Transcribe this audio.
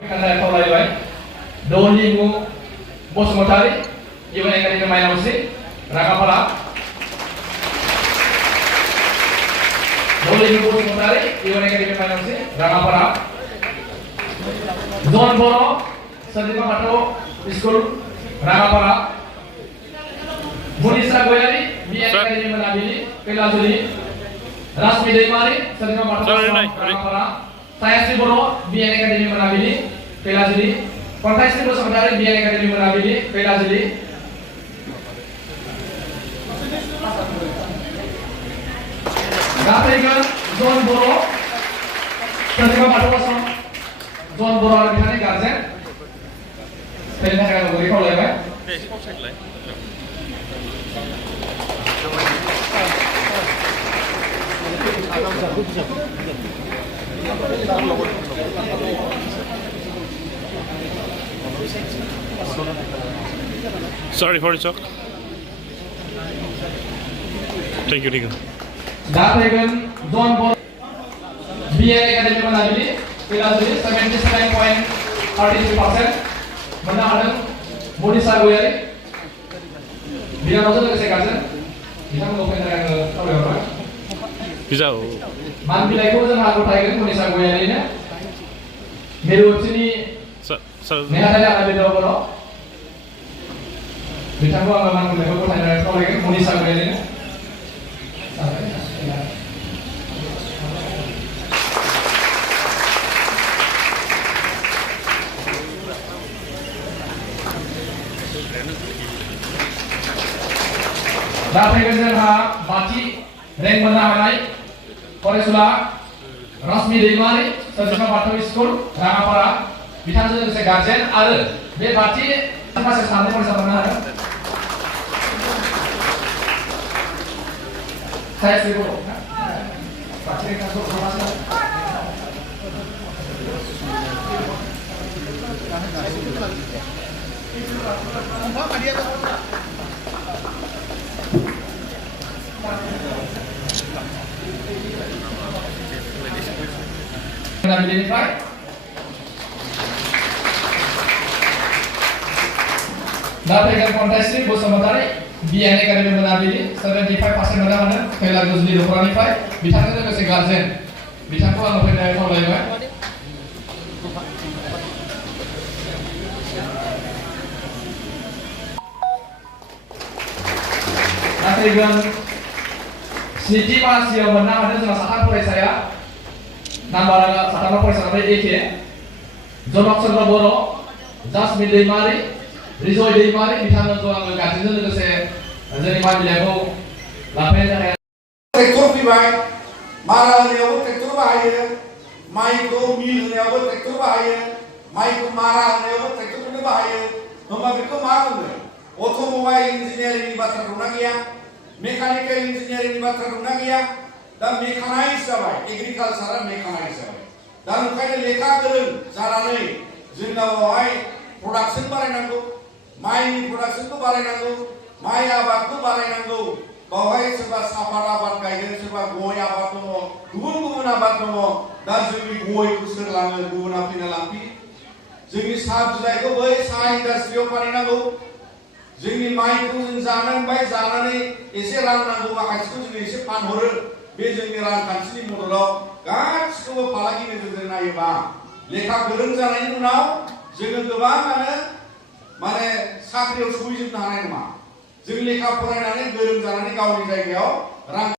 खावलायबाय दलिमु Basumatary इउएन academy माइनावस्रि Rangapara दलिमु Basumatary इउएन academy माइनावस्रि राङापारा जन बर' सन्दिमा बाथौ school Rangapara मुनिसा गयारी बिएन academy मोनाबिलि कैलाजुलि रासमि दैमारी सन्दिमा बाथौ राङापारा सायास्रि बर' बिएन academy मोनाबिलि कैलाजुलि खन्थाइस्रि बसुमतारी बिएन एकाडेमि मोनाबिलि कैलाजुलि गासैगोन जन बर' सन्दिमा बाथौ आश्रम जन बर' आरो बिथांनि गार्जेन फैनो थाखाय आं गुरै खावलायबाय Sorry for the shock. Thank you, Nico. दा फैगोन जन बर' बिएन एकाडेमि मोनाबिलि कैलाजुलि 77.33% मोननो हादों मनिसा गयारी बिनानावजों लोगोसे गार्जेन बिथांमोनखौ फैनो थाखाय आङो खावलायहरबाय Bisa. मान बिलाइखौ जोंहा गथायगोन मनिसा गयारीनो मिरुथिनि नेहाथारि आलाबिदाव बर' बिथांखौ आङो मान बिलाइखौ गथायनो खावलायगोन मनिसा गयारीनो दा फैगोन जोंहा बाथि रेंक मोननो हानाय फरायसुला रश्मि दैमारी सन्दिमा बाथौ स्कुल राङापारा बिथांजों लोगोसे गार्जेन आरो बे बाथि माखासे सानै फरायसा मोननो हादों सायास्रि बर' बाथि रेंकखौ मोनाबिलिनिफ्राय दा फैगोन खन्थाइस्रि बसुमतारी बिएन एकाडेमि मोनाबिलि 75% मोननो हादों कैलाजुलि दख'रानिफ्राय बिथांजों लोगोसे गार्जेन बिथांखौ आङो फैनो खावलायबाय दा फैगोन स्निथि मासियाव मोननो हादों जोंहा साथाम फरायसाया नाम्बारा साथाम फरायसानिफ्राय एखे जनक चन्द्र बर' जासमि दैमारी रिजय दैमारी बिथांमोनखौ आङो गार्जेनजों लोगोसे जोंनि मान बिलाइखौ लाफैनो थाखाय ट्रेक्टर फैबाय मारा होनायावबो ट्रेक्टर बाहायो माइखौ मिल होनायावबो ट्रेक्टर बाहायो माइखौ मारा होनायावबो ट्रेक्टरखौनो बाहायो होमबा बेखौ मा बुङो अट'मबाइल इन्जिनियारिंनि बाथ्रा दंना गैया मेकानिकेल इन्जिनियारिंनि बाथ्रा दंना गैया दा मेकानाइज जाबाय एग्रिकालचारा मेकानाइज जाबाय दा ओंखायनो लेखा गोरों जानानै जोंनावहाय प्रडाक्शन बारायनांगौ माइनि प्रडाक्शनखौ बारायनांगौ माइ आबादखौ बारायनांगौ बावहाय सोरबा सापात आबाद गायदों सोरबा गय आबाद दङ गुबुन गुबुन आबाद दङ दा जोंनि गयखौ सोर लाङो गुबुना फैना लांफैयो जोंनि साहा बिलाइखौ बै साहा इन्डास्ट्रियाव फानहैनांगौ जोंनि माइखौ जों जानांबाय जानानै एसे रां नांगौ माखासेखौ जों एसे फानहरो बे जोंनि रांखान्थिनि मददाव गासिखौबो फालांगि नोजोरजों नायोबा लेखा गोरों जानायनि उनाव जोङो गोबाङानो माने साख्रियाव सहैजोबनो हानाय नङा जों लेखा फरायनानै गोरों जानानै गावनि जायगायाव रां